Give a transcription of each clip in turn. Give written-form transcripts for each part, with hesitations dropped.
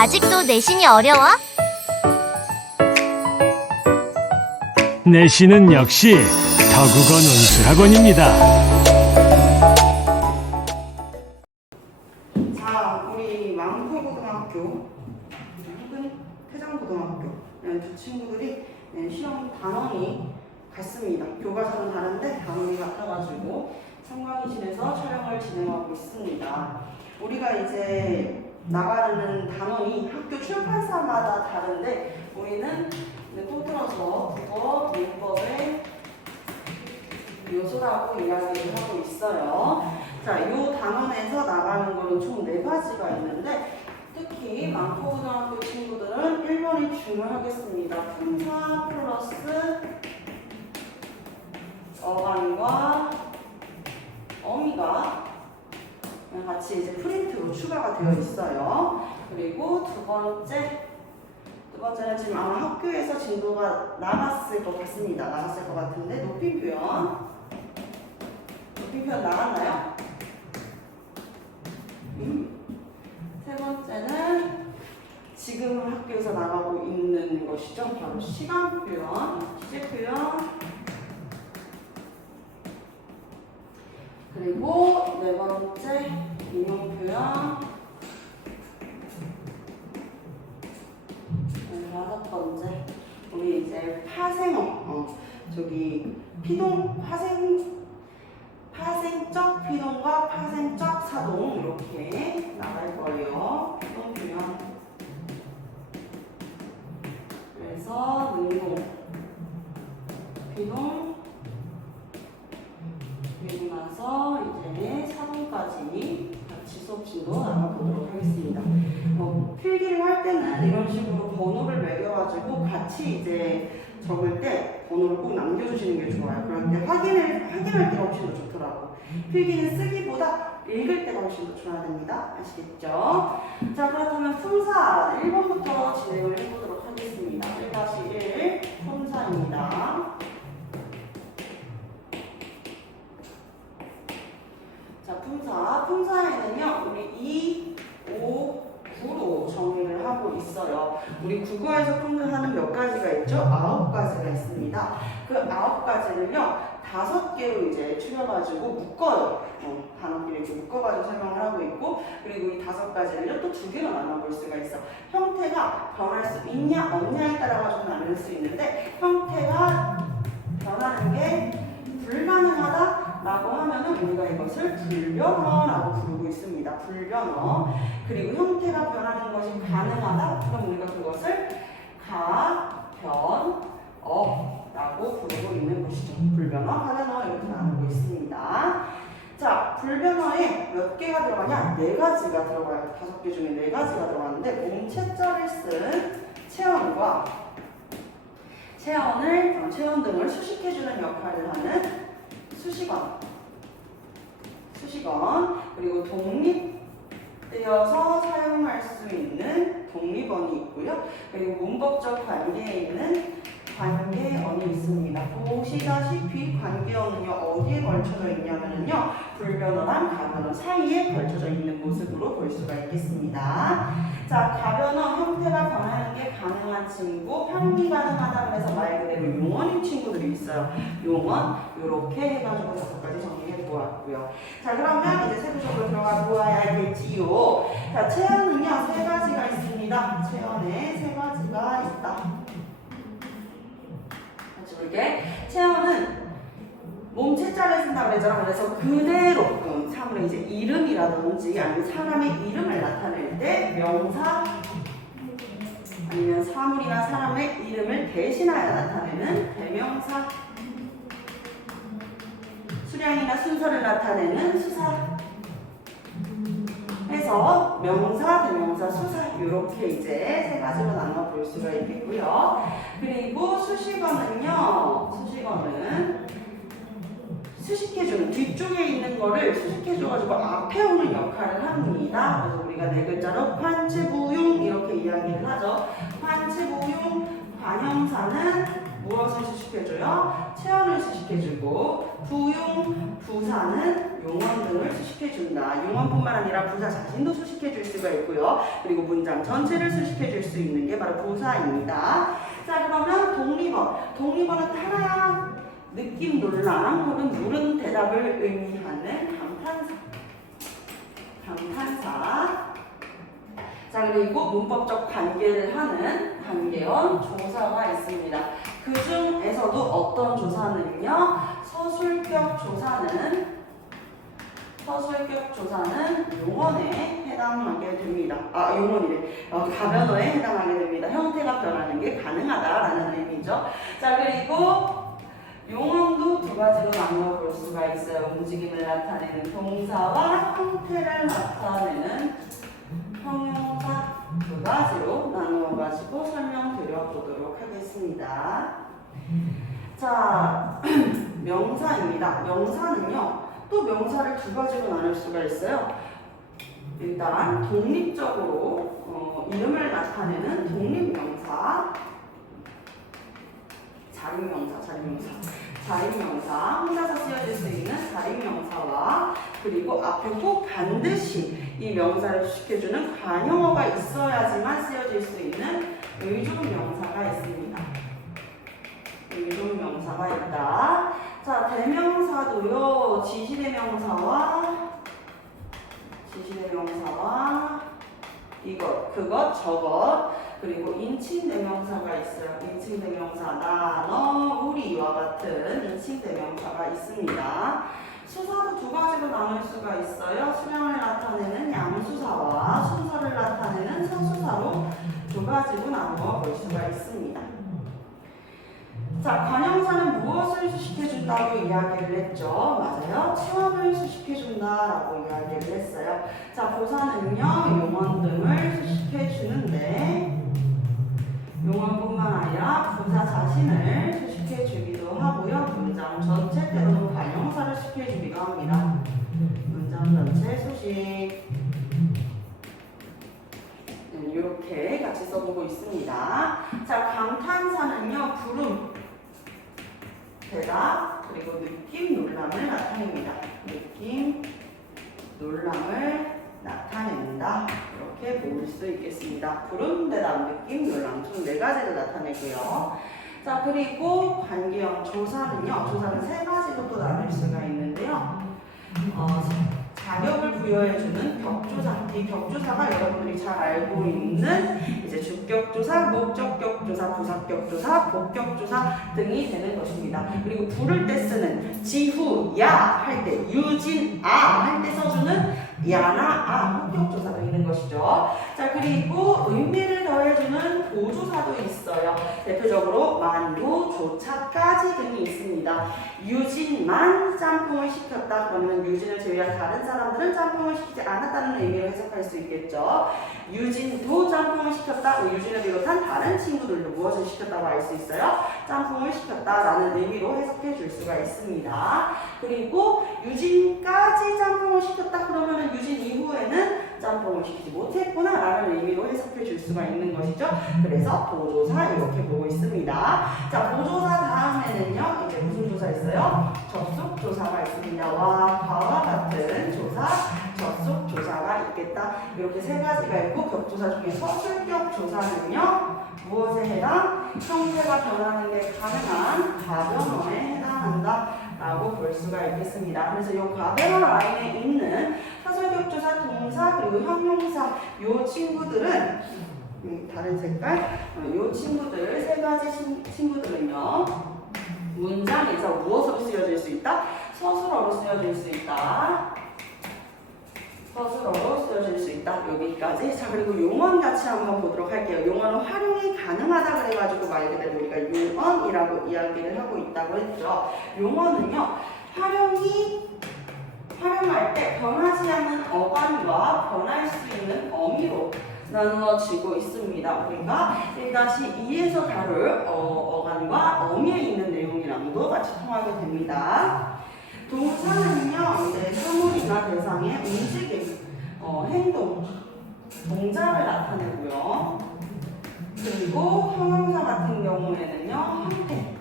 아직도 내신이 어려워? 내신은 역시 더국어 논술학원입니다. 자, 우리 망포고등학교 혹은 태장고등학교 두 친구들이 시험 단원이 같습니다. 교과서는 다른데 단원이 같아가지고 성광이실에서 촬영을 진행하고 있습니다. 우리가 이제 나가는 단원이 학교 출판사마다 다른데 우리는 통틀어서 국어, 문법의 요소라고 이야기를 하고 있어요. 자, 이 단원에서 나가는 거는 총 4가지가 있는데 특히 망포고등학교 친구들은 1번이 중요하겠습니다. 품사 플러스 어감과 어미가 같이 이제 프린트로 추가가 되어 있어요. 그리고 두 번째는 지금 아마 학교에서 진도가 나갔을 것 같습니다. 나갔을 것 같은데 높임 표현 나갔나요? 세 번째는 지금 학교에서 나가고 있는 것이죠. 바로 시간 표현, 시제 표현. 그리고 네 번째 인용 표현. 다섯 번째 우리 이제 파생어 파생적 피동과 파생적 사동 이렇게 나갈 거예요. 피동 표현. 그래서 능동, 피동, 그리고 나서 이제 사동까지 같이 수업 진도 나가보도록 하겠습니다. 필기를 할 때는 이런 식으로 번호를 매겨가지고 같이 이제 적을 때 번호를 꼭 남겨주시는 게 좋아요. 그럴 때 확인할 때가 훨씬 더 좋더라고. 필기는 쓰기보다 읽을 때가 훨씬 더 좋아야 됩니다. 아시겠죠? 자, 그렇다면 품사 1번부터 진행을 해보도록 하겠습니다. 1-1 품사입니다. 자, 품사에는요, 우리 2, 5, 9로 정리를 하고 있어요. 우리 국어에서 품사하는 몇 가지가 있죠? 9가지가 있습니다. 그 9가지를요, 5개로 이제 추려가지고 묶어요. 단어끼리 이렇게 묶어가지고 설명을 하고 있고, 그리고 이 5가지를요, 또 2개로 나눠볼 수가 있어. 형태가 변할 수 있냐, 없냐에 따라가지고 나눌 수 있는데, 형태가 변하는 게 불가능하다 라고 하면은 우리가 이것을 불변어라고 부르고 있습니다. 불변어. 그리고 형태가 변하는 것이 가능하다. 그럼 우리가 그것을 가변어라고 부르고 있는 것이죠. 불변어, 가변어 이렇게 나누고 있습니다. 자, 불변어에 몇 개가 들어가냐? 4가지가 들어가요. 5개 중에 4가지가 들어가는데 몸체자를 쓴 체언과 체언 등을 수식해주는 역할을 하는 수식어, 그리고 독립되어서 사용할 수 있는 독립어이 있고요. 그리고 문법적 관계에 있는 관계어이 있습니다. 보시다시피 관계어는요, 어디에 걸쳐져 있냐면요, 불변어랑 가변어 사이에 걸쳐져 있는 모습으로 볼 수가 있겠습니다. 자, 가변어 형태가 변하는 게 가능한 친구, 편기 가능하다 그래서 말 그대로 용어인 친구들이 있어요. 용어 이렇게 해가지고 5가지 정리해 보았고요. 자, 그러면 이제 세부적으로 들어가 보아야 알겠지요. 자, 체언은요 3가지가 있습니다. 체언에 3가지가 있다. 같이 볼게. 체언은 몸체자를 쓴다 그랬잖아. 그래서 그대로 사물의 이제 이름이라든지 아니면 사람의 이름을 나타낼 때 명사 아니면 사물이나 사람의 이름을 대신하여 나타내는 대명사, 수량이나 순서를 나타내는 수사 해서 명사, 대명사, 수사 이렇게 이제 3가지로 나눠 볼 수가 있겠고요. 그리고 수식어는 수식해주는 뒤쪽에 있는 거를 수식해줘가지고 앞에 오는 역할을 합니다. 그래서 우리가 4글자로 관체부용 이렇게 이야기를 하죠. 관체부용 관형사는 무엇을 수식해줘요? 체언을 수식해주고 부용, 부사는 용언 등을 수식해준다. 용언뿐만 아니라 부사 자신도 수식해줄 수가 있고요. 그리고 문장 전체를 수식해줄 수 있는 게 바로 부사입니다. 자, 그러면 독립어. 독립어는 타야 느낌 논란 혹은 물은 대답을 의미하는 감탄사. 자, 그리고 문법적 관계를 하는 관계원 조사가 있습니다. 그 중에서도 어떤 조사는요? 서술격 조사는 용언에 해당하게 됩니다. 가변어에 해당하게 됩니다. 형태가 변하는 게 가능하다라는 의미죠. 자, 그리고 용언도 두 가지로 나누어 볼 수가 있어요. 움직임을 나타내는 동사와 형태를 나타내는 형용사 두 가지로 나누어 가지고 설명드려 보도록 하겠습니다. 자, 명사입니다. 명사는요, 또 명사를 두 가지로 나눌 수가 있어요. 일단 독립적으로 이름을 나타내는 독립명사, 자립명사, 혼자서 쓰여질 수 있는 자립명사와 그리고 앞에 꼭 반드시 이 명사를 수식해주는 관용어가 있어야지만 쓰여질 수 있는 의존명사가 있습니다. 의존명사가 있다. 자, 대명사도요, 지시대명사와 이것, 그것, 저것, 그리고 인칭대명사가 있어요. 인칭대명사, 나, 너, 우리와 같은 인칭대명사가 있습니다. 수사도 두 가지로 나눌 수가 있어요. 수량을 나타내는 양수사와 순서를 나타내는 서수사로 두 가지로 나누어 볼 수가 있습니다. 자, 관형사는 무엇을 수식해준다고 이야기를 했죠? 맞아요. 치원을 수식해준다라고 이야기를 했어요. 자, 보사는요, 용언 등을 수식해주는데 용언뿐만 아니라 부사 자신을 수식해주기도 하고요. 문장 전체 때로는 관형사를 수식해주기도 합니다. 문장 전체 수식. 이렇게 같이 써보고 있습니다. 자, 감탄사는요, 부름, 대답, 그리고 느낌, 논란을 나타냅니다. 느낌, 논란을 나타낸다. 이렇게 볼 수 있겠습니다. 부름, 대답, 느낌, 논란 총 4가지를 나타내고요. 자, 그리고 관계형 조사는요. 조사는 3가지로 또 나눌 수가 있는데요. 자격을 부여해주는 격조사. 이 격조사가 여러분들이 잘 알고 있는 이제 주격조사, 목적격조사, 부사격조사, 복격조사 등이 되는 것입니다. 그리고 부를 때 쓰는 지후, 야 할 때, 유진, 할 때 써주는 야나, 목격조사도 있는 것이죠. 자, 그리고 의미를 더해주는 보조사도 있어요. 대표적으로 만도, 조차까지 등이 있습니다. 유진만 짬뽕을 시켰다. 그러면 유진을 제외한 다른 사람들은 짬뽕을 시키지 않았다는 의미로 해석할 수 있겠죠. 유진도 짬뽕을 시켰다. 유진을 비롯한 다른 친구들도 무엇을 시켰다고 알 수 있어요? 짬뽕을 시켰다라는 의미로 해석해 줄 수가 있습니다. 그리고 유진까지 짬뽕을 시켰다. 그러면 유진 이후에는 짬뽕을 시키지 못했구나 라는 의미로 해석해 줄 수가 있는 것이죠. 그래서 보조사 이렇게 보고 있습니다. 자, 보조사 다음에는요, 이제 무슨 조사 있어요? 접속조사가 있습니다. 와, 과와 같은 조사, 접속조사가 있겠다. 이렇게 3가지가 있고, 격조사 중에 서술격 조사는요, 무엇에 해당? 형태가 변하는 게 가능한 가변어에 해당한다 라고 볼 수가 있겠습니다. 그래서 이 가변어 라인에 있는 서술격조사, 동사, 그리고 형용사 이 친구들은 다른 색깔 이 친구들 3가지 친구들은요 문장에서 무엇으로 쓰여질 수 있다? 서술어로 쓰여질 수 있다. 서술어로 쓰여질 수 있다. 여기까지. 자, 그리고 용언 같이 한번 보도록 할게요. 용언은 활용이 가능하다 그래가지고 말 그대로 우리가 용언이라고 이야기를 하고 있다고 했죠. 용언은요, 활용할 때 변하지 않는 어감과 변할 수 있는 어미로 나누어지고 있습니다. 우리가 1-2에서 다룰 어감과 어미에 있는 내용이랑도 같이 통하게 됩니다. 동사는요, 이제 사물이나 대상의 움직임, 행동, 동작을 나타내고요. 그리고 형용사 같은 경우에는요, 형태,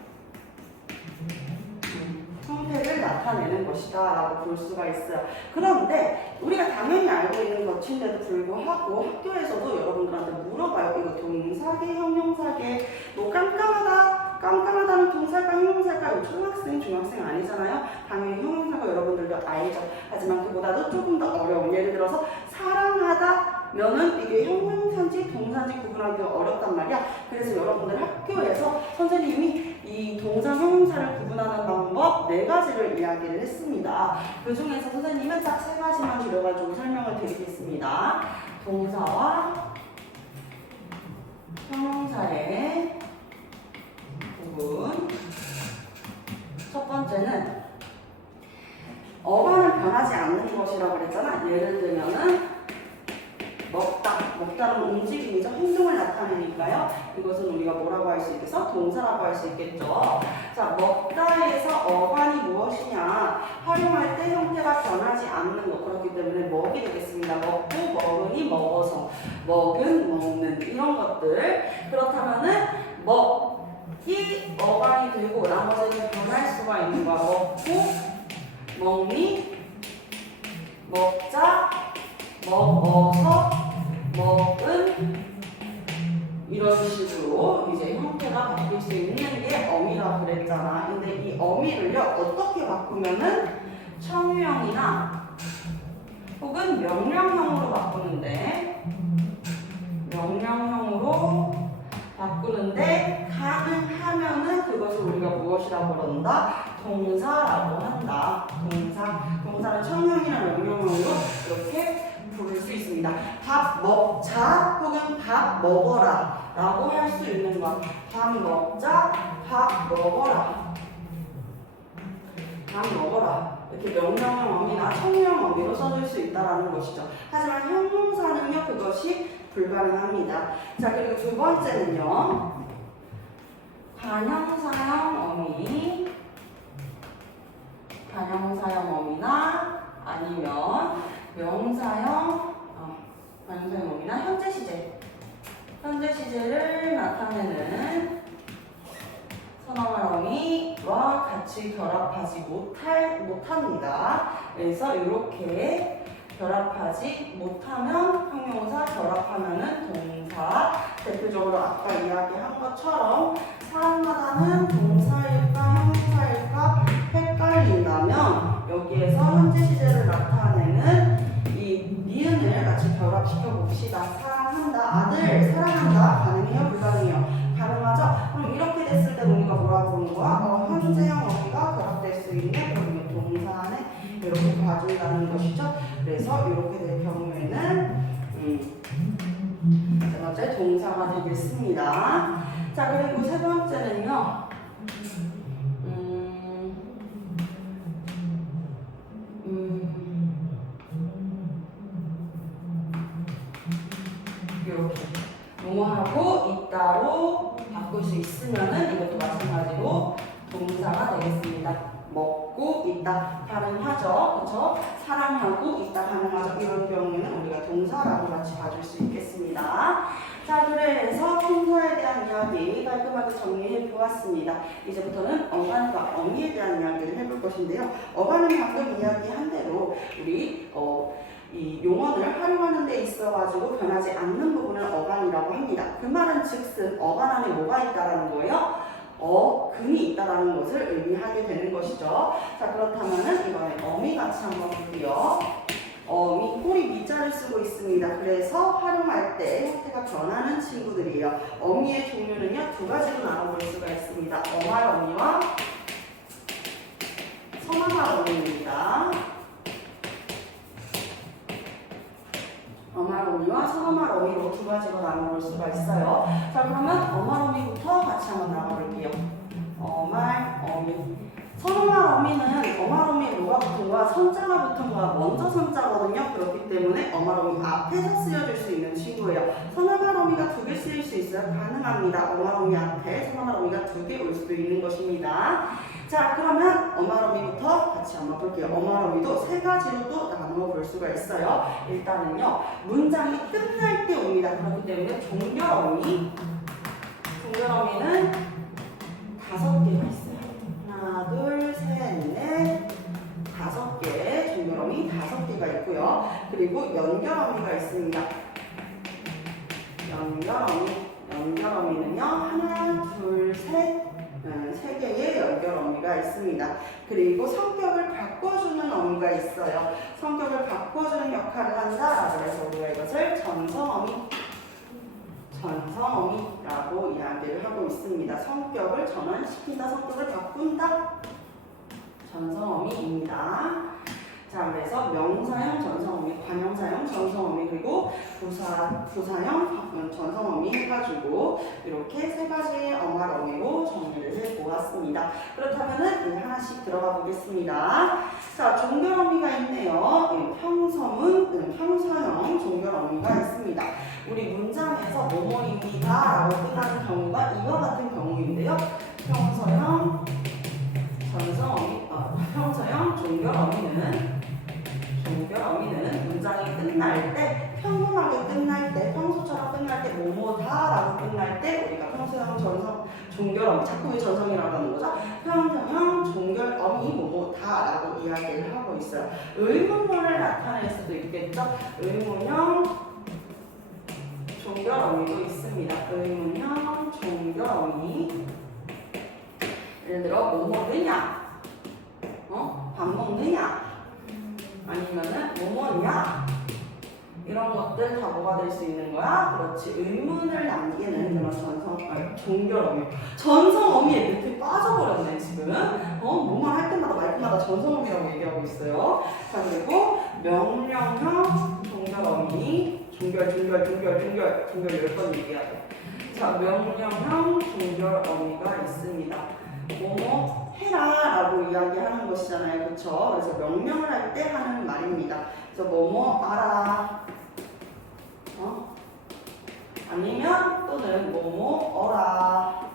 의미를 나타내는 것이다 라고 볼 수가 있어요. 그런데 우리가 당연히 알고 있는 것인데도 불구하고 학교에서도 여러분들한테 물어봐요. 이거 동사계, 형용사계, 뭐 깜깜하다는 동사일까 형용사일까? 초등학생, 중학생 아니잖아요. 당연히 형용사가 여러분들도 알죠. 하지만 그보다도 조금 더 어려운, 예를 들어서 사랑하다면은 이게 형용사인지 동사인지 구분하기가 어렵단 말이야. 그래서 여러분들 학교에서 선생님이 이 동사, 형용사를 구분하는 방법 4가지를 이야기를 했습니다. 그 중에서 선생님은 딱 3가지만 줄여가지고 설명을 드리겠습니다. 동사와 형용사의 부분. 첫 번째는 어간은 변하지 않는 것이라고 그랬잖아. 예를 들면은 먹다는 움직임이죠. 행동을 나타내니까요. 이것은 우리가 뭐라고 할 수 있겠어? 동사라고 할 수 있겠죠. 자, 먹다에서 어간이 무엇이냐? 활용할 때 형태가 변하지 않는 것. 그렇기 때문에 먹이 되겠습니다. 먹고, 먹으니, 먹어서, 먹은, 먹는 이런 것들. 그렇다면은 먹기 어간이 되고 나머지는 변할 수가 있는 거야. 먹고, 먹니, 먹자, 먹어서, 먹은 이런 식으로 이제 형태가 바뀔 수 있는 게 어미라고 그랬잖아. 근데 이 어미를요 어떻게 바꾸면은 청유형이나 혹은 명령형으로 바꾸는데 가능하면은 그것을 우리가 무엇이라고 그런다? 동사라고 한다. 동사는 청유형이나 명령형으로 이렇게 부를 수 있습니다. 밥 먹자 혹은 밥 먹어라 라고 할 수 있는 것. 밥 먹자, 밥 먹어라. 밥 먹어라. 이렇게 명령형 어미나 청유형 어미로 써줄 수 있다는 것이죠. 하지만 형용사는요, 그것이 불가능합니다. 자, 그리고 두 번째는요, 관형사형 어미나 아니면 관형사형 어미나 현재 시제를 나타내는 선어말 어미와 같이 결합하지 못합니다. 그래서 이렇게 결합하지 못하면 형용사, 결합하면은 동사. 대표적으로 아까 이야기한 것처럼 사랑하다는 동사일까 형용사일까 헷갈린다면 여기에서 현재 시제를 나타내는 이 니은을 같이 결합시켜 봅시다. 사랑한다, 아들 사랑한다. 가능해요? 불가능해요? 가능하죠? 그럼 이렇게 됐을 때 우리가 뭐라고 부르는 거야? 현재형 어미가 결합될 수 있는 그러면 동사 안에 이렇게 봐준다는 것이죠. 그래서 이렇게 될 경우에는 세 번째 동사가 되겠습니다. 자, 그리고 세 번째는요. 이렇게 뭐하고 있다로 바꿀 수 있으면은 이것도 마찬가지로 동사가 되겠습니다. 먹고 있다 가능하죠, 그렇죠? 사랑하고 있다 가능하죠. 이런 경우에는 우리가 동사라고 같이 봐줄 수 있겠습니다. 자, 그래서 동사에 대한 이야기 깔끔하게 정리해 보았습니다. 이제부터는 어간과 어미에 대한 이야기를 해볼 것인데요. 어간은 방금 이야기한 대로 우리 이 용언을 활용하는 데 있어가지고 변하지 않는 부분을 어간이라고 합니다. 그 말은 즉슨 어간 안에 뭐가 있다라는 거예요? 근이 있다라는 것을 의미하게 되는 것이죠. 자, 그렇다면은 이번에 어미 같이 한번 볼게요. 어미, 꼬리 미자를 쓰고 있습니다. 그래서 활용할 때 형태가 변하는 친구들이에요. 어미의 종류는요, 2가지로 나눠볼 수가 있습니다. 어말 어미와 선어말 어미입니다. 어말 어미와 선어말 어미로 2가지로 나눠볼 수가 있어요. 자, 그러면 어말 어미부터 같이 한번 나눠볼게요. 어말 어미. 선어말 어미는 어말 어미에 뭐가 붙은 거야? 선자가 붙은 거야. 먼저 선자거든요. 그렇기 때문에 어말 어미 앞에서 쓰여질 수 있는 친구예요. 선어말 어미가 2개 쓰일 수 있어요. 가능합니다. 어말 어미 앞에 선어말 어미가 2개 올 수도 있는 것입니다. 자, 그러면 어말 어미부터 같이 한번 볼게요. 어말 어미도 3가지로 또 나누어 볼 수가 있어요. 일단은요, 문장이 끝날 때 옵니다. 그렇기 때문에 종결 어미는 5개가 있어요. 하나, 둘, 셋, 넷, 있고요. 그리고 연결어미가 있습니다. 연결어미는요. 하나, 둘, 셋, 세 개의 연결어미가 있습니다. 그리고 성격을 바꿔주는 어미가 있어요. 성격을 바꿔주는 역할을 한다. 그래서 우리가 이것을 전성어미라고 이야기를 하고 있습니다. 성격을 전환시킨다, 성격을 바꾼다. 전성어미입니다. 자, 그래서 명사형 전성어미, 관형사형 전성어미, 그리고 부사형 전성어미 해가지고 이렇게 세 가지의 어말어미로 정리를 해보았습니다. 그렇다면은 하나씩 들어가 보겠습니다. 자, 종결어미가 있네요. 형사형 종결어미가 있습니다. 우리 문장에서 뭐뭐입니다 라고 끝나는 경우가 이와 같은 경우인데요. 형사형 종결어미는 문장이 끝날 때, 평범하게 끝날 때, 평소처럼 끝날 때, 뭐뭐다라고 끝날 때 우리가 평소형 종결어미, 자꾸 왜 전성이라고 하는 거죠? 평소형 종결어미 뭐뭐다라고 이야기를 하고 있어요. 의문문을 나타낼 수도 있겠죠? 의문형 종결어미도 있습니다. 의문형 종결어미. 예를 들어 뭐 먹느냐? 밥 먹느냐? 아니면은 뭐 먹냐? 이런 것들 다 뭐가 될 수 있는 거야? 그렇지. 의문을 남기는 그런 종결어미. 전성어미에 늪에 빠져버렸네 지금. 뭐만 할 때마다 말 때마다 전성어미라고 얘기하고 있어요. 자, 그리고 명령형 종결어미. 종결 10번 얘기해야 돼. 자, 명령형 종결어미가 있습니다. 뭐뭐 해라 라고 이야기하는 것이잖아요. 그쵸? 그래서 명령을 할 때 하는 말입니다. 그래서 뭐뭐 알아. 아니면 또는 뭐뭐 어라.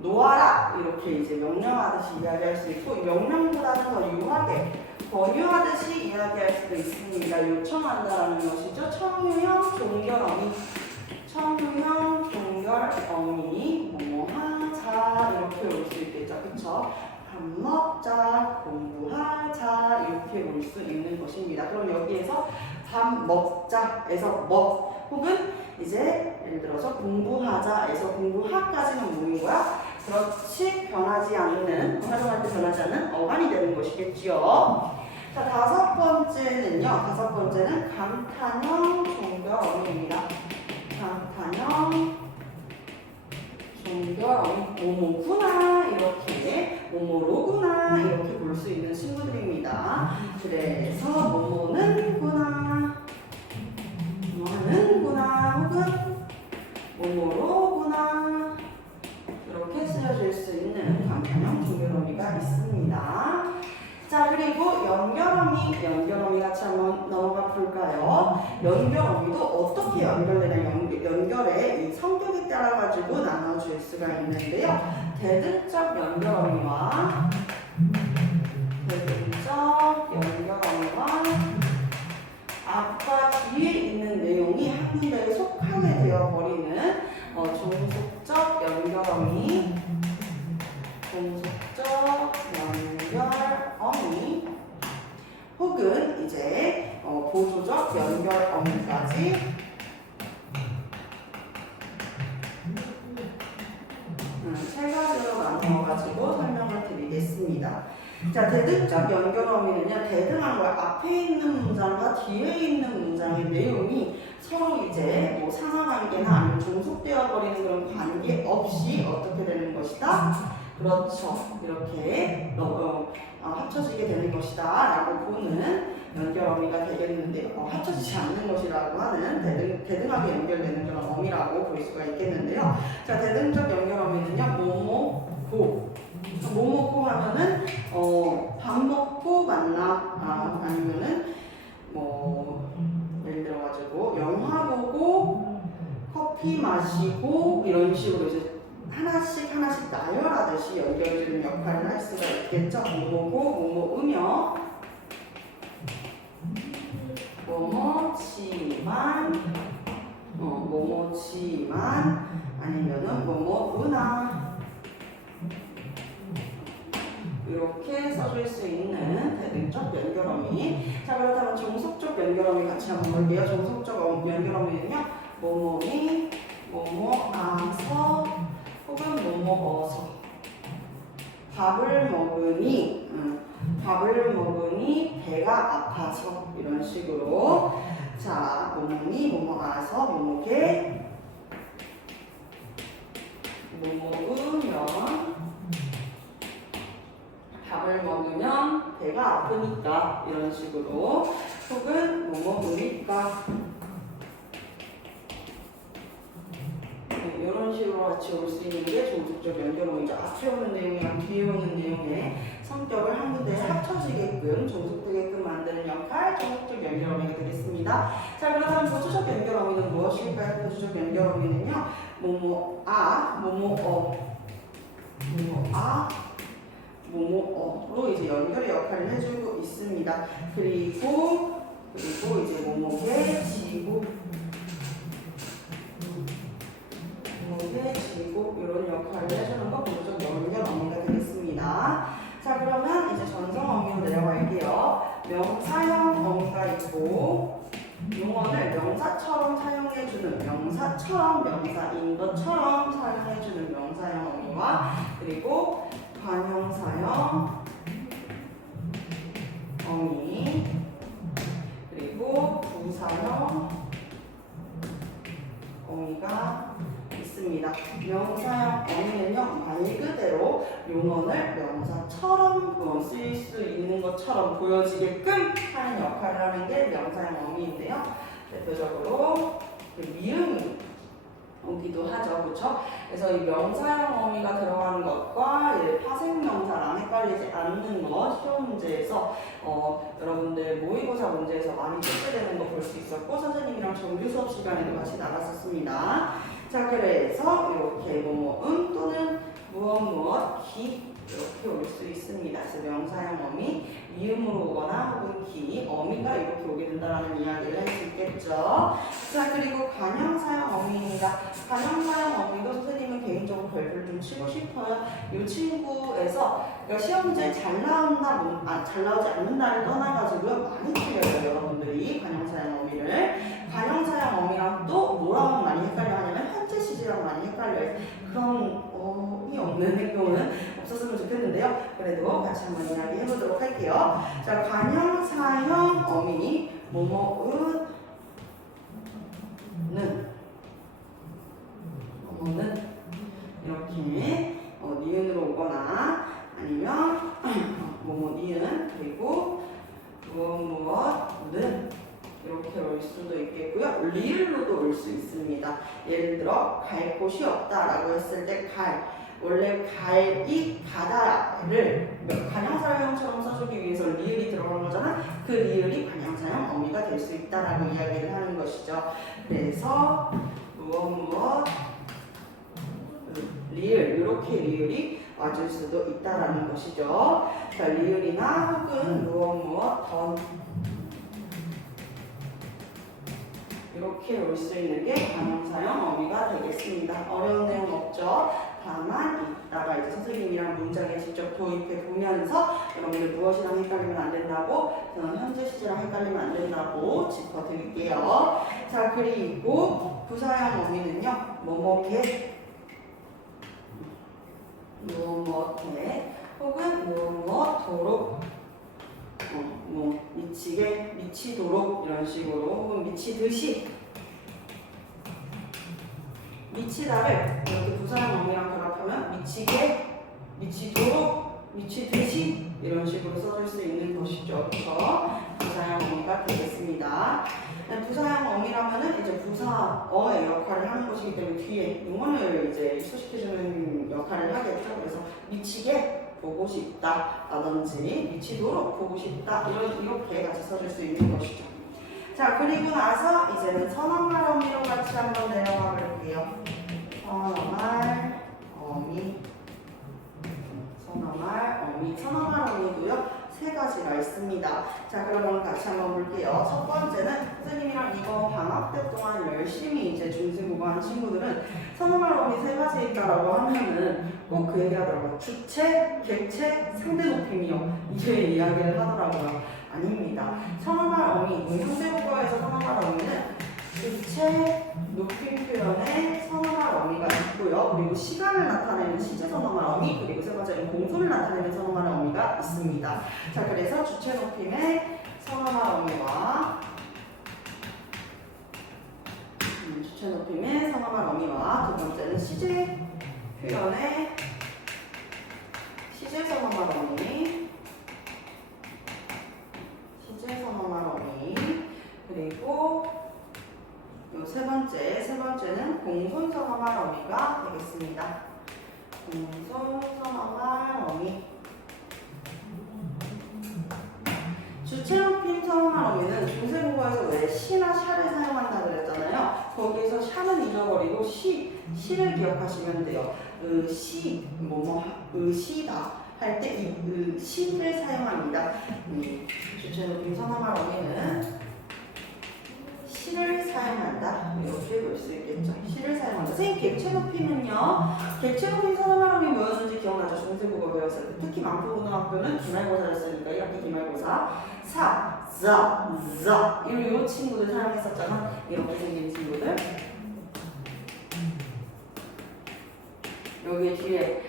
놓아라. 이렇게 이제 명령하듯이 이야기할 수 있고, 명령보다는 더 유하게 권유하듯이 이야기할 수도 있습니다. 요청한다라는 것이죠. 청유형 종결어미. 청유형 종결어미. 뭐뭐 하자. 이렇게 올 수 있겠죠. 그쵸? 밥 먹자, 공부하자. 이렇게 올 수 있는 것입니다. 그럼 여기에서 밥 먹자에서 먹, 혹은 이제 예를 들어서 공부하자에서 공부하까지는 뭐인 거야? 그렇지, 변하지 않는, 활용할 때 변하지 않는 어간이 되는 것이겠지요. 자, 다섯 번째는 감탄형 종결어미입니다. 감탄형 종결어미. 뭐뭐구나, 이렇게, 뭐뭐로구나, 이렇게 볼 수 있는 친구들입니다. 그래서 뭐뭐는구나, 뭐하는구나, 혹은 뭐뭐로구나, 이렇게 쓰여질 수 있는 감탄형 종결어미가 있습니다. 자, 그리고 연결어미 같이 한번 넘어가 볼까요? 연결어미도 어떻게 연결되냐, 연결의 이 성격에 따라 가지고 나눠줄 수가 있는데요. 대등적 연결어미와 앞과 뒤에 있는 내용이 한 군데에 속하게 되어버리는 종속적 연결어미, 혹은 이제 보조적 연결어미까지 세 가지로 나누어가지고 설명을 드리겠습니다. 자, 대등적 연결어미는요, 대등한 걸 앞에 있는 문장과 뒤에 있는 문장의 내용이 서로 이제 뭐 상하관계나 아니면 종속되어 버리는 그런 관계 없이 어떻게 되는 것이다? 그렇죠. 이렇게 합쳐지게 되는 것이다 라고 보는 연결어미가 되겠는데요. 합쳐지지 않는 것이라고 하는 대등하게 연결되는 그런 어미라고 볼 수가 있겠는데요. 자, 대등적 연결어미는요, 뭐뭐고 하면은 밥 먹고 만나, 아니면은 뭐 예를 들어가지고 영화 보고 커피 마시고 이런 식으로 이제 하나씩 나열하듯이 연결되는 역할을 할 수가 있겠죠. 뭐뭐고 뭐뭐으며 뭐뭐지만 아니면은 뭐뭐으나 이렇게 써줄 수 있는 대등적 연결어미. 자, 그렇다면 종속적 연결어미 같이 한번 볼게요. 종속적 연결어미는요, 뭐뭐니, 뭐뭐아서, 혹은 뭐뭐어서. 밥을 먹으니 배가 아파서, 이런 식으로. 자, 뭐뭐니, 뭐뭐아서, 뭐뭐게, 뭐먹으면, 밥을 먹으면 배가 아프니까, 이런 식으로. 혹은 뭐먹으니까, 이런 식으로 같이 올 수 있는 게 종속적 연결어미죠. 앞에 오는 내용이랑 뒤에 오는 내용의 성격을 한 군데에 합쳐지게끔 종속되게끔 만드는 역할, 종속적 연결어미가 되겠습니다. 자, 그렇다면 보조적 연결어미는 무엇일까요? 보조적 연결어미는요, 뭐뭐어로 이제 연결의 역할을 해주고 있습니다. 그리고 이제 뭐뭐게 지고 이런 역할을 해주는 거 보조적 연결어미가 되겠습니다. 자, 그러면 이제 전성어미로 내려갈게요. 명사형 어미가 있고 용언을 명사처럼 사용해주는 명사인 것처럼 사용해주는 명사형 어미와 그리고 관형사형 어미 그리고 부사형 어미가 있습니다. 명사형 어미는요, 말 그대로 용언을 명사처럼 쓰일 수 있는 것처럼 보여지게끔 하는 역할을 하는 게 명사형 어미인데요. 대표적으로 미음이 오기도 하죠. 그렇죠? 그래서 이 명사형 어미가 들어가는 것과 파생명사랑 헷갈리지 않는 것 시험 문제에서 여러분들 모의고사 문제에서 많이 출제되는 거 볼 수 있었고 선생님이랑 정규 수업 시간에도 같이 나갔었습니다. 자, 그래서 이렇게 뭐뭐음 또는 무엇 이렇게 올 수 있습니다. 그래서 명사형 어미, 미음으로 오거나 혹은 기, 어미가 이렇게 오게 된다는 이야기를 할 수 있겠죠. 자, 그리고 관형사형 어미입니다. 관형사형 어미도 선생님은 개인적으로 별표를 좀 치고 싶어요. 이 친구에서 시험 문제에 잘 나온다, 잘 나오지 않는다를 떠나가지고요, 많이 틀려요, 여러분들이 관형사형 어미를. 관형사형 어미랑 또 뭐랑 많이 헷갈려 하냐면 현재 시제랑 많이 헷갈려요. 그런 어이 없는 행동은 없었으면 좋겠는데요. 그래도 같이 한번 이야기 해보도록 할게요. 자, 관형사형 어미 뭐뭐는 이렇게 니은으로 오거나 아니면 니은 그리고 무엇은 이렇게 올 수도 있겠고요. 리을로도 올 수 있습니다. 예를 들어 갈 곳이 없다라고 했을 때 원래 갈이 가다를 관형사형처럼 써주기 위해서 리을이 들어간 거잖아. 그 리을이 관형사형 어미가 될 수 있다라고 이야기를 하는 것이죠. 그래서 무엇 리을 이렇게 리을이 와줄 수도 있다라는 것이죠. 자, 리을이나 혹은 무엇 던 이렇게 올 수 있는 게 관형사형 어미가 되겠습니다. 어려운 내용 없죠? 다만 이따가 이제 선생님이랑 문장에 직접 도입해 보면서 여러분들 무엇이랑 헷갈리면 안 된다고, 현재 시제랑 헷갈리면 안 된다고 짚어드릴게요. 자, 그리고 부사형 어미는요, 뭐뭐게 혹은 무엇도록 미치도록 이런 식으로 혹은 미치듯이 미치다를 이렇게 부사형 어미랑 결합하면 미치도록 미치듯이 이런 식으로 써줄 수 있는 것이죠. 그래서 부사형 어미가 되겠습니다. 부사형 어미라면은 이제 부사어의 역할을 하는 것이기 때문에 뒤에 용언을 이제 소식해주는 역할을 하겠죠. 그래서 미치게 보고 싶다 라든지 미치도록 보고 싶다 이렇게 같이 써줄 수 있는 것이죠. 자, 그리고 나서 이제는 선언말 어미로 같이 한번 내려가 볼게요. 선언말 어미 선언말 어미도요 세 가지가 있습니다. 자, 그러면 같이 한번 볼게요. 첫 번째는 선생님이랑 이번 방학 때 동안 열심히 이제 중세국어 한 친구들은 선호말 어미 세 가지 있다라고 하면은 꼭 그 얘기 하더라고요. 주체, 객체, 상대 높임이요. 이제 이야기를 하더라고요. 아닙니다. 선호말 어미, 현대국어에서 선호말 어미는 주체, 높임 표현에 선호말 어미가 있고요. 그리고 시간을 나타내는 시제 선호말 어미, 그리고 세 번째는 공소를 나타내는 선호말 어미가 있습니다. 자, 그래서 주체 높임의 선호말 어미와 주체 높임의 선호말 어미와 두 번째는 시제 표현의 시제 선호말 어미, 시제 선호말 어미, 그리고 세 번째는 공손 선호말 어미가 되겠습니다. 공손 선호말 어미. 주체 높임 선호말 어미는 중세국어에서 왜 시나 샤를 사용한다 그랬잖아요. 거기에서 샤는 잊어버리고 시를 기억하시면 돼요. 시다 할 때 이 시를 사용합니다. 주체 높임 선호말 어미는 시를 사용한다. 이렇게 볼 수 있겠죠. 시를 사용한다. 선생님, 객체 높이는요. 객체 높임 선호말 어미 뭐였는지 기억나죠? 중세국어 배웠을 때. 특히 만포고등학교는 기말고사였으니까 1학기 기말고사. 사, 자, 이 친구들 사용했었잖아. 이렇게 생긴 친구들. 여기 뒤에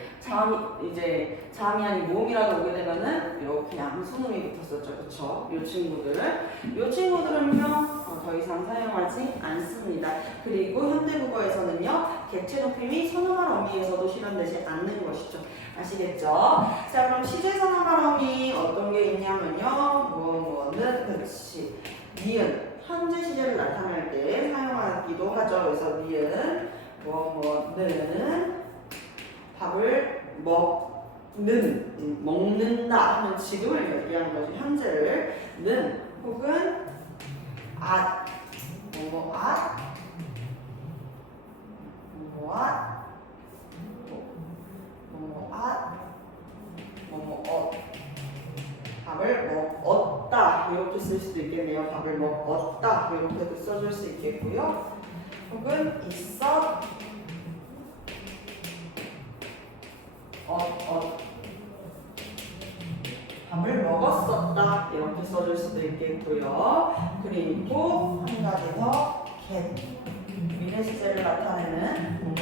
잠이 아닌 모음이라도 오게 되면은 이렇게 양수음이 붙었었죠. 그쵸? 이 친구들은요, 더 이상 사용하지 않습니다. 그리고 현대국어에서는요, 객체 높임이 선호말 어미에서도 실현되지 않는 것이죠. 아시겠죠? 자, 그럼 시제 선호말 어미 어떤 게 있냐면요, 뭐는, 그렇지. 니은, 현재 시제를 나타낼 때 사용하기도 하죠. 그래서 니은, 뭐는, 밥을 먹는다 하면 지금을 얘기하는 거죠. 현재를 는 혹은 밥을 먹었다 이렇게 쓸 수도 있겠네요. 밥을 먹었다 이렇게도 써줄 수 있겠고요. 혹은 있었 밥을 먹었었다 이렇게 써줄 수도 있겠고요. 그리고 한 가지 더 미래 시제를 나타내는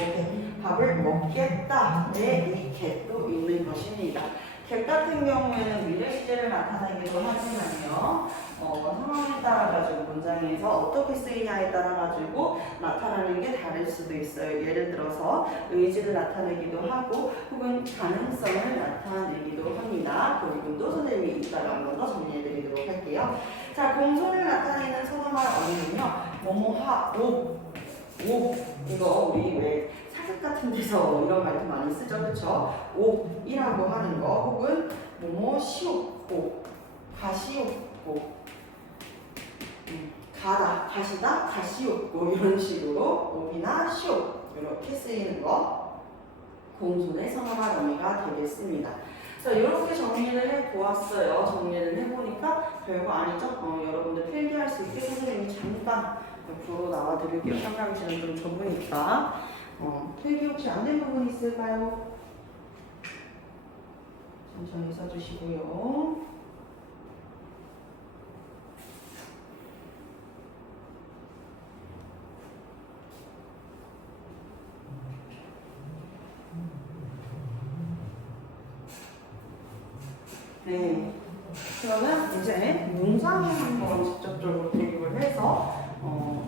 밥을 먹겠다의 이 get도 있는 것입니다. get 같은 경우에는 미래 시제를 나타내기도 하지만요. 상황에 따라 가지고 문장에서 어떻게 쓰이냐에 따라 가지고 나타나는 게 다를 수도 있어요. 예를 들어서 의지를 나타내기도 하고 혹은 가능성을 나타내기도 합니다. 그 부분도 선생님이 이따가 한 번 더 정리해드리도록 할게요. 자, 공손을 나타내는 선호말 어미는요. 이거 우리 왜 사극 같은 데서 이런 말도 많이 쓰죠. 그쵸? 옥이라고 하는 거 혹은 시옵고 가시옵고 가시다, 가시옵고 이런 식으로 옥이나 시옵 이렇게 쓰이는 거 공손의 선호말 어미가 되겠습니다. 자, 이렇게 정리를 해보았어요. 정리를 해보니까 별거 아니죠? 여러분들 필기할 수 있게 선생님이 잠깐 옆으로 나와드릴게요. 상담실은 좀 좁으니까. 필기 혹시 안 된 부분 있을까요? 천천히 써주시고요. 네. 그러면 이제 문장을 한번 직접적으로 대입을 해서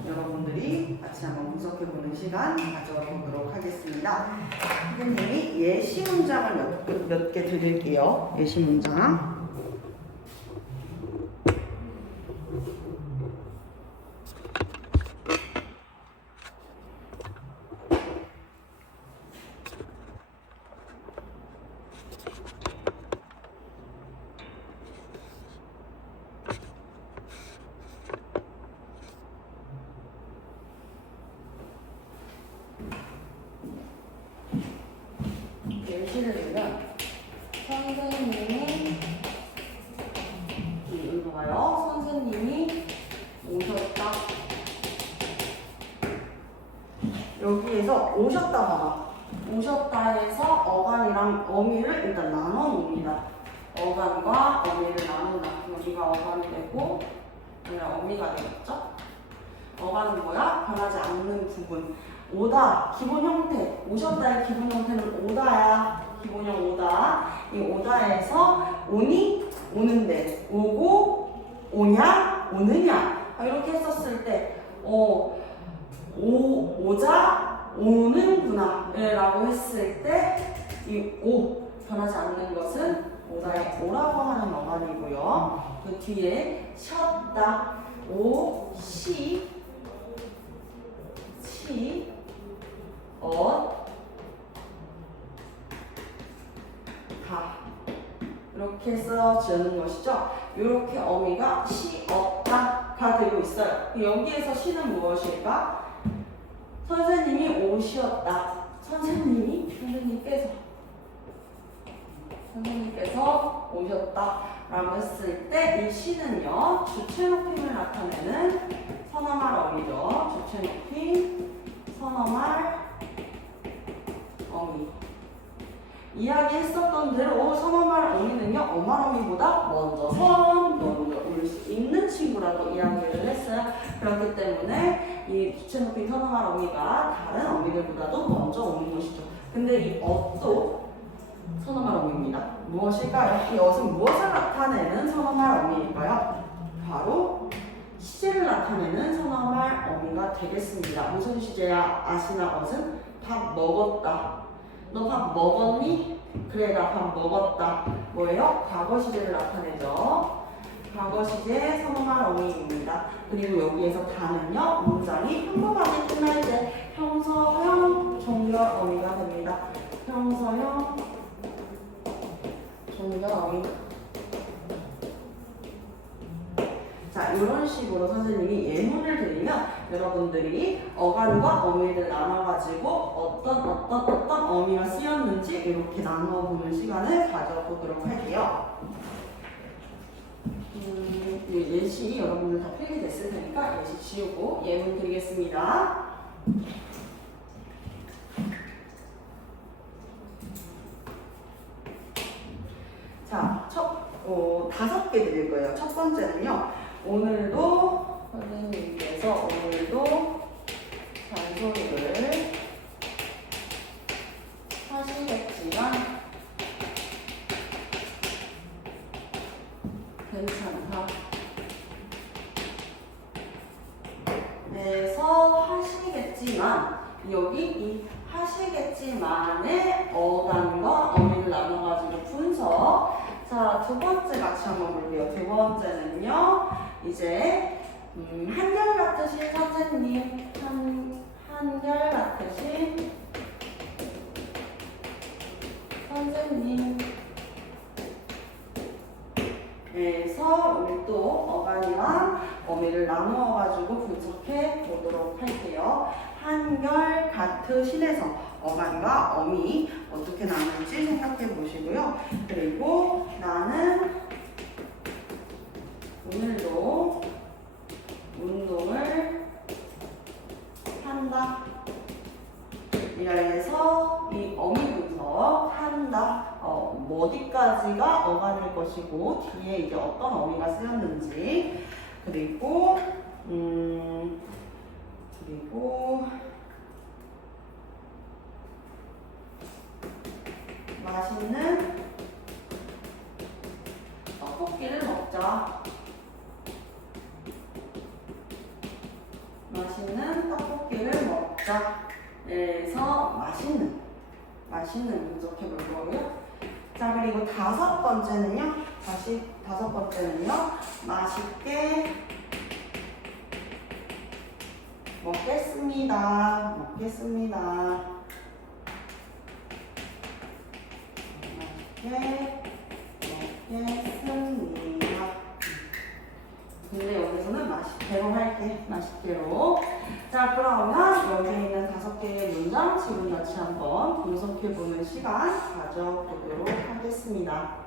여러분들이 같이 한번 분석해보는 시간 가져보도록 하겠습니다. 선생님이 예시 문장을 몇 개 드릴게요. 예시 문장. 예시를 들면 선생님이 여기 봐봐요. 선생님이 오셨다. 여기에서 오셨다 봐봐. 오셨다 해서 어간이랑 어미를 일단 나눠 놓습니다. 어간과 어미를 나눈다. 여기가 어간이 되고 여기가 어미가 되겠죠? 어간은 뭐야? 변하지 않는 부분. 오다, 기본 형태. 오셨다의 기본 형태는 오다야. 기본형 오다. 이 오다에서 오니, 오는데, 오고, 오냐, 오느냐. 이렇게 했었을 때, 오자, 오는구나. 라고 했을 때, 이 오, 변하지 않는 것은 오다의 오라고 하는 어간이고요. 그 뒤에 쉬었다, 오, 시, 다 이렇게 해서 지어는 것이죠. 이렇게 어미가 시었다가 되고 있어요. 여기에서 시는 무엇일까? 선생님이 오시었다. 선생님께서 오셨다 라고 했을 때 이 시는요, 주체 높임을 나타내는 선어말 어미죠. 주체 높임, 선어말 어미. 이야기했었던 대로 선어말 어미는요, 어말 어미보다 먼저 올 수 있는 친구라고 이야기를 했어요. 그렇기 때문에 이 주체 높임 선어말 어미가 다른 어미들보다도 먼저 오는 것이죠. 근데 이 엇도 선어말 어미입니다. 무엇일까요? 이 엇은 무엇을 나타내는 선어말 어미일까요? 바로 시제를 나타내는 선어말 어미가 되겠습니다. 무슨 시제야? 아시나 엇은 밥 먹었다. 너 밥 먹었니? 그래, 나 밥 먹었다. 뭐예요? 과거 시제를 나타내죠. 과거 시제 선어말 어미입니다. 그리고 여기에서 다는요, 문장이 평범하게 끝날 때 형서형 종결 어미가 됩니다. 형서형 종결 어미. 자, 이런 식으로 선생님이 예문을 드리면 여러분들이 어간과 어미를 나눠가지고 어떤 어미가 쓰였는지 이렇게 나눠보는 시간을 가져보도록 할게요. 예시 여러분들 다 필기됐을 테니까 예시 지우고 예문 드리겠습니다. 자, 5개 드릴 거예요. 첫 번째는요. 오늘도 선생님께서 잔소리를 하시겠지만 괜찮다. 그래서 하시겠지만 여기 이 하시겠지만의 어간과 어미를 나눠가지고 분석. 자, 두 번째 같이 한번 볼게요. 두 번째는요, 이제 한결같으신 선생님, 한결같으신 선생님에서 우리 또 어간이랑 어미를 나누어가지고 분석해 보도록 할게요. 한결 같으신에서 어간과 어미 어떻게 나눌지 생각해 보시고요. 그리고 나는 오늘도 운동을 한다. 이래서 이 어미 분석 한다. 어디까지가 어간일 것이고 뒤에 이제 어떤 어미가 쓰였는지 그리고 맛있는 떡볶이를 먹자. 맛있는 떡볶이를 먹자. 그래서 맛있는 분석해 볼 거고요. 자, 그리고 다섯 번째는요. 맛있게 먹겠습니다. 먹겠습니다. 근데 여기서는 맛있게로 할게. 맛있게로. 자, 그러면 여기 있는 5개의 문장 지금 같이 한번 분석해보는 시간 가져보도록 하겠습니다.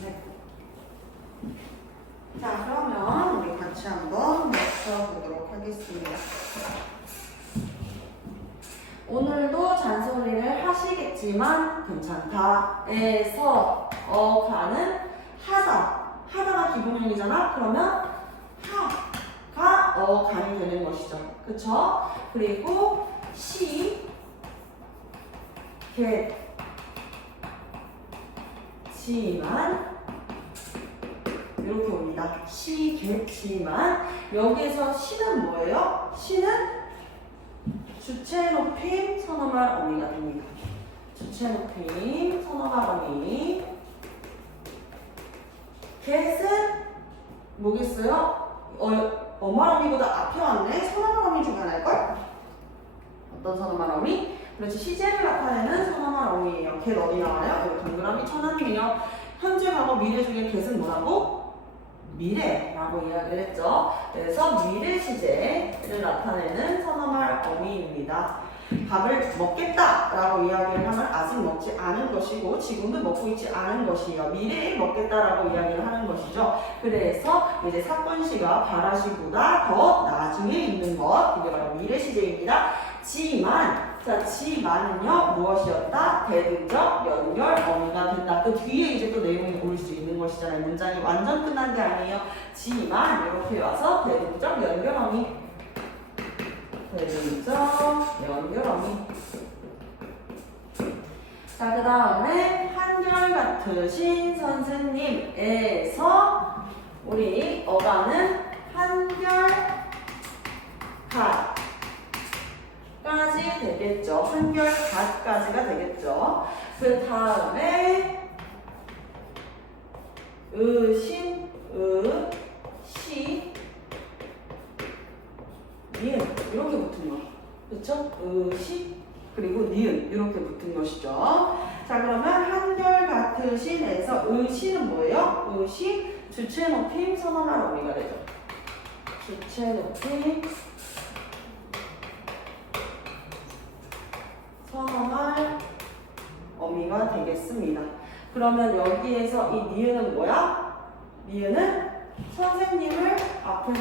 네. 자, 그러면 우리 같이 한번 맞춰보도록 하겠습니다. 오늘도 잔소리를 하시겠지만 괜찮다.에서 가는 하다. 하다가 기본형이잖아. 그러면 하가 간이 되는 것이죠. 그쵸? 그리고 시겠지만 이렇게 옵니다. 시겠지만 여기에서 시는 뭐예요? 시는 주체 높임 선어말 어미가 됩니다. 주체 높임 선어말 어미. get은 뭐겠어요? 어말 어미보다 앞에 왔네. 선어말 어미 중에 하나일걸? 어떤 선어말 어미? 그렇지. 시제를 나타내는 선어말 어미예요. get 어디 나와요? 여기 동그라미 쳐놨네요. 현재 과거 미래 중에 get은 뭐라고? 미래라고 이야기를 했죠. 그래서 미래 시제를 나타내는 선어말 어미입니다. 밥을 먹겠다라고 이야기를 하면 아직 먹지 않은 것이고 지금도 먹고 있지 않은 것이에요. 미래에 먹겠다라고 이야기를 하는 것이죠. 그래서 이제 사건시가 바라시보다 더 나중에 있는 것, 이게 바로 미래 시제입니다. 지만 자, 지만은요 무엇이었다? 대등적 연결 어미가 된다. 그 뒤에 이제 또 내용이 올 수 있는 것이잖아요. 문장이 완전 끝난 게 아니에요. 지만 이렇게 와서 대등적 연결 어미. 대등적 연결 어미. 자, 그 다음에 한결같으신 선생님에서 우리 어간은 한결같까지 되겠죠. 한결같까지가 되겠죠. 그 다음에 신, 시, 니은 이렇게 붙은 거. 그쵸? 시, 그리고 니은 이렇게 붙은 것이죠. 자, 그러면 한결같으신에서 시는 뭐예요? 시, 주체 높임 선언할 어미가 되죠. 주체 높임 선언할 어미가 되겠습니다. 그러면 여기에서 이 니은은 뭐야? 니은은 선생님을 앞에서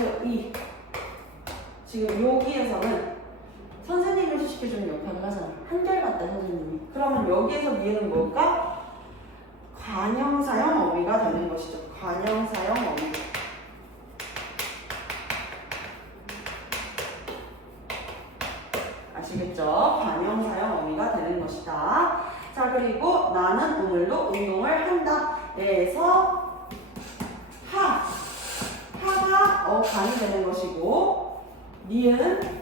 지금 여기에서는 선생님을 수식해주는 역할을 하잖아. 한결같다 선생님이. 그러면 여기에서 니은은 뭘까? 관형사형 어미가 되는 것이죠. 관형사형 어미. 아시겠죠? 관형사형 어미가 되는 것이다. 자, 그리고 나는 오늘도 운동을 한다. 에서 하가 어간이 되는 것이고, 니은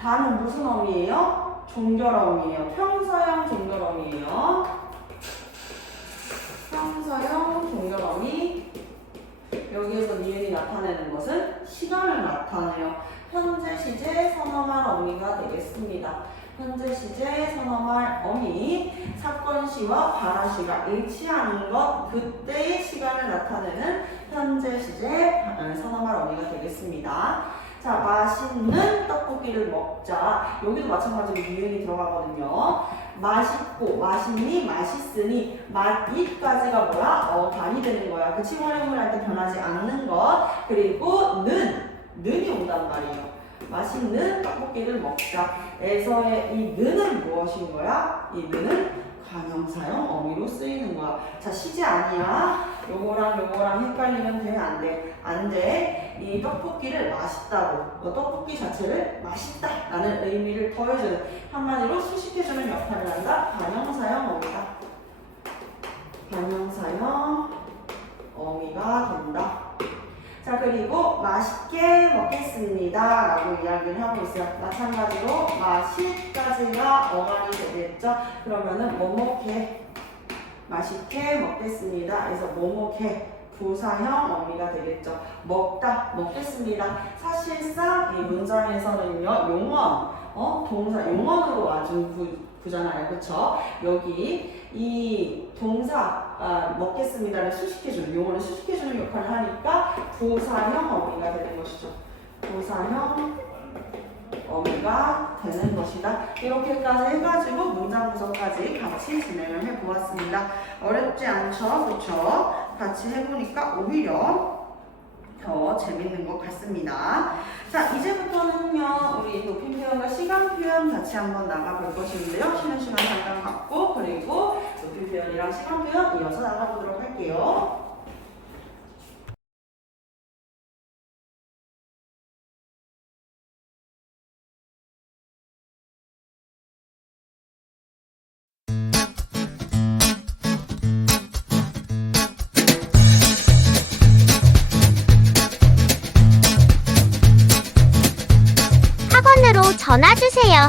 다는 무슨 어미예요? 종결어미예요. 평서형 종결어미예요. 평서형 종결어미. 여기에서 니은이 나타내는 것은 시간을 나타내요. 현재 시제 선언할 어미가 되겠습니다. 현재 시제 선언할 어미. 사건 시와 발화 시가 일치하는 것, 그때의 시간을 나타내는 현재 시제 선언할 어미가 되겠습니다. 자, 맛있는 떡볶이를 먹자. 여기도 마찬가지로 니은이 들어가거든요. 맛있고, 맛있니, 맛있으니, 맛있까지가 뭐야? 어간이 되는 거야. 그 칭호령을 할 때 변하지 않는 것. 그리고 는이 온단 말이에요. 맛있는 떡볶이를 먹자. 에서의 이 는은 무엇인 거야? 이 는은 관형사형 어미로 쓰이는 거야. 자, 시제 아니야. 요거랑 헷갈리면 돼? 안 돼? 안 돼. 이 떡볶이를 맛있다고, 떡볶이 자체를 맛있다라는 의미를 더해주는, 한마디로 수식해주는 역할을 한다. 관형사형 어미다. 관형사형 어미가 된다. 자, 그리고 맛있게 먹겠습니다 라고 이야기를 하고 있어요. 마찬가지로 맛있까지가 어간이 되겠죠. 그러면은 뭐뭐게 맛있게 먹겠습니다. 그래서 뭐뭐게 부사형 어미가 되겠죠. 먹다, 먹겠습니다. 사실상 이 문장에서는요, 용언, 동사, 용언으로 와준 구잖아요. 그쵸? 여기 이 동사, 먹겠습니다를 수식해주는, 용어를 수식해주는 역할을 하니까 부사형 어미가 되는 것이죠. 부사형 어미가 되는 것이다. 이렇게까지 해가지고 문장 구성까지 같이 진행을 해보았습니다. 어렵지 않죠? 그쵸? 같이 해보니까 오히려 더 재밌는 것 같습니다. 자, 이제부터는요, 우리 높임 표현과 시간 표현 같이 한번 나가볼 것인데요. 쉬는 시간 잠깐 갖고, 그리고 높임 표현이랑 시간 표현 이어서 나가보도록 할게요. 학원으로 전화 주세요.